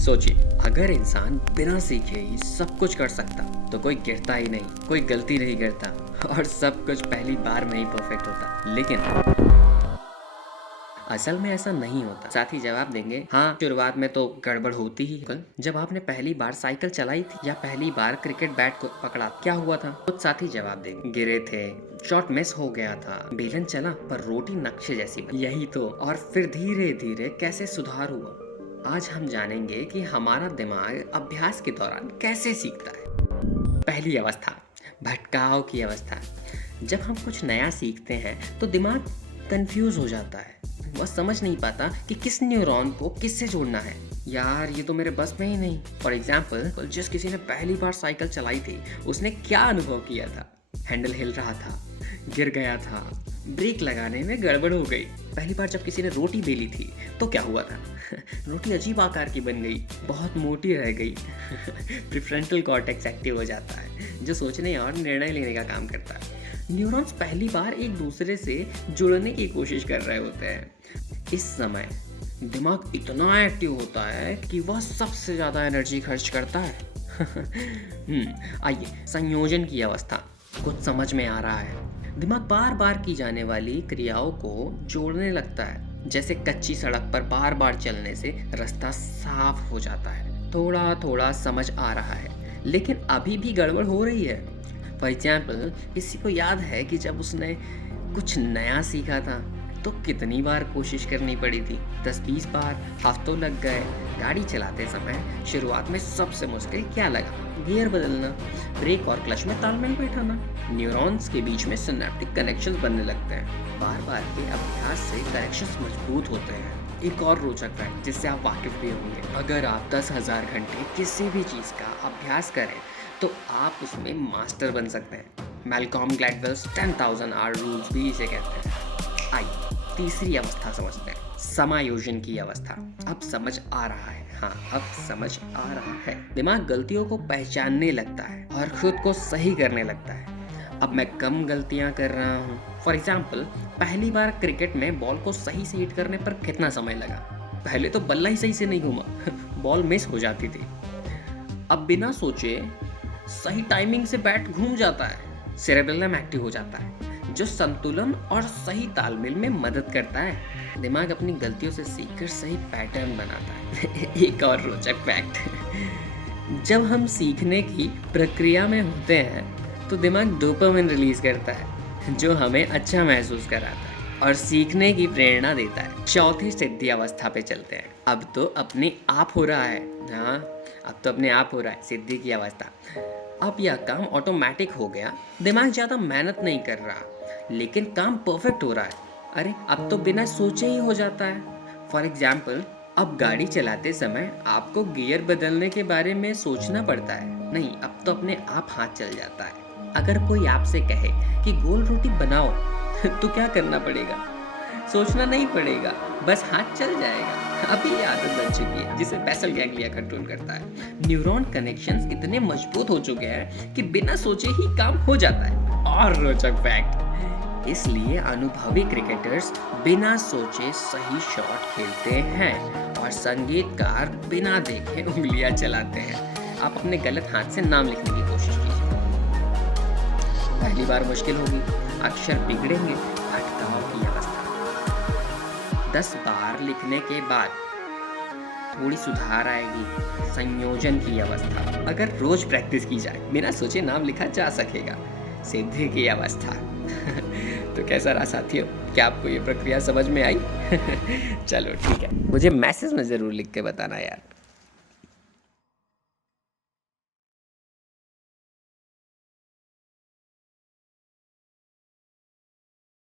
सोचिए, अगर इंसान बिना सीखे ही सब कुछ कर सकता तो कोई गिरता ही नहीं, कोई गलती नहीं करता और सब कुछ पहली बार में ही परफेक्ट होता। लेकिन असल में ऐसा नहीं होता। साथ ही जवाब देंगे, हाँ शुरुआत में तो गड़बड़ होती ही है। जब आपने पहली बार साइकिल चलाई थी या पहली बार क्रिकेट बैट को पकड़ा, क्या हुआ था? कुछ साथी जवाब देंगे, गिरे थे, शॉट मिस हो गया था, बेलन चला पर रोटी नक्शे जैसी बनी। यही तो। और फिर धीरे धीरे कैसे सुधार हुआ। आज हम जानेंगे कि हमारा दिमाग अभ्यास के दौरान कैसे सीखता है। पहली अवस्था, भटकाव की अवस्था। जब हम कुछ नया सीखते हैं तो दिमाग कंफ्यूज हो जाता है। वह समझ नहीं पाता कि किस न्यूरॉन को किससे जोड़ना है। यार ये तो मेरे बस में ही नहीं। फॉर एग्जाम्पल, जिस किसी ने पहली बार साइकिल चलाई थी उसने क्या अनुभव किया था? हैंडल हिल रहा था, गिर गया था, ब्रेक लगाने में गड़बड़ हो गई। पहली बार जब किसी ने रोटी बेली थी तो क्या हुआ था? रोटी अजीब आकार की बन गई, बहुत मोटी रह गई। प्रीफ्रंटल कॉर्टेक्स एक्टिव हो जाता है जो सोचने और निर्णय लेने का काम करता है। न्यूरॉन्स पहली बार एक दूसरे से जुड़ने की कोशिश कर रहे होते हैं। इस समय दिमाग इतना एक्टिव होता है कि वह सबसे ज़्यादा एनर्जी खर्च करता है। आइए, संयोजन की अवस्था। कुछ समझ में आ रहा है। दिमाग बार बार की जाने वाली क्रियाओं को जोड़ने लगता है। जैसे कच्ची सड़क पर बार बार चलने से रास्ता साफ हो जाता है। थोड़ा थोड़ा समझ आ रहा है, लेकिन अभी भी गड़बड़ हो रही है। फॉर एग्जाम्पल, किसी को याद है कि जब उसने कुछ नया सीखा था तो कितनी बार कोशिश करनी पड़ी थी? 10-20 बार, हफ्तों लग गए। गाड़ी चलाते समय शुरुआत में सबसे मुश्किल क्या लगा? गियर बदलना, ब्रेक और क्लच में तालमेल बैठाना। न्यूरॉन्स के बीच में सिनेप्टिक कनेक्शंस बनने लगते हैं। बार बार के अभ्यास से कनेक्शंस मजबूत होते हैं। एक और रोचक फैक्ट जिससे आप वाकिफ भी होंगे, अगर आप 10,000 घंटे किसी भी चीज़ का अभ्यास करें तो आप उसमें मास्टर बन सकते हैं। मैल्कॉम ग्लैडवेल्स 10,000 आवर रूल्स भी इसे कहते हैं। आइए तीसरी अवस्था समझते हैं, समायोजन की अवस्था। अब समझ आ रहा है। हाँ, अब समझ आ रहा है। दिमाग गलतियों को पहचानने लगता है और खुद को सही करने लगता है। अब मैं कम गलतियां कर रहा हूँ। फॉर एग्जाम्पल, पहली बार क्रिकेट में बॉल को सही से हिट करने पर कितना समय लगा? पहले तो बल्ला ही सही से नहीं घूमा, बॉल मिस हो जाती थी। अब बिना सोचे सही टाइमिंग से बैट घूम जाता है, सेरेबेलम एक्टिव हो जाता है जो संतुलन और सही तालमेल में मदद करता है। दिमाग अपनी गलतियों से सीखकर सही पैटर्न बनाता है। एक और रोचक फैक्ट, जब हम सीखने की प्रक्रिया में होते हैं तो दिमाग डोपामिन रिलीज करता है जो हमें अच्छा महसूस कराता है और सीखने की प्रेरणा देता है। चौथी सिद्धि अवस्था पे चलते हैं। अब तो अपने आप हो रहा है। हाँ, अब तो अपने आप हो रहा है, सिद्धि की अवस्था। अब यह काम ऑटोमेटिक हो गया। दिमाग ज़्यादा मेहनत नहीं कर रहा, लेकिन काम परफेक्ट हो रहा है। अरे अब तो बिना सोचे ही हो जाता है। फॉर एग्जाम्पल, अब गाड़ी चलाते समय आपको गियर बदलने के बारे में सोचना पड़ता है नहीं, अब तो अपने आप हाथ चल जाता है। अगर कोई आपसे कहे कि गोल रोटी बनाओ तो क्या करना पड़ेगा? सोचना नहीं पड़ेगा, बस हाथ चल जाएगा। अभी ये आदत बन चुकी है जिसे बेसल गैंग्लिया कंट्रोल करता है। न्यूरॉन कनेक्शंस इतने मजबूत हो चुके हैं कि बिना सोचे ही काम हो जाता है। और रोचक फैक्ट, इसलिए अनुभवी क्रिकेटर्स बिना सोचे सही शॉट खेलते हैं और संगीतकार बिना देखे उंगलियां चलाते हैं। आप अपने गलत हाथ से नाम लिखने की कोशिश कीजिए। पहली बार मुश्किल होगी, अक्षर बिगड़ेंगे, भटकाव की अवस्था। 10 बार लिखने के बाद थोड़ी सुधार आएगी, संयोजन की अवस्था। अगर रोज प्रैक्टिस की जाए बिना सोचे नाम लिखा जा सकेगा, सिद्धि की अवस्था। तो कैसा रहा साथियों? क्या आपको ये प्रक्रिया समझ में आई? चलो ठीक है, मुझे मैसेज में ज़रूर लिख के बताना यार।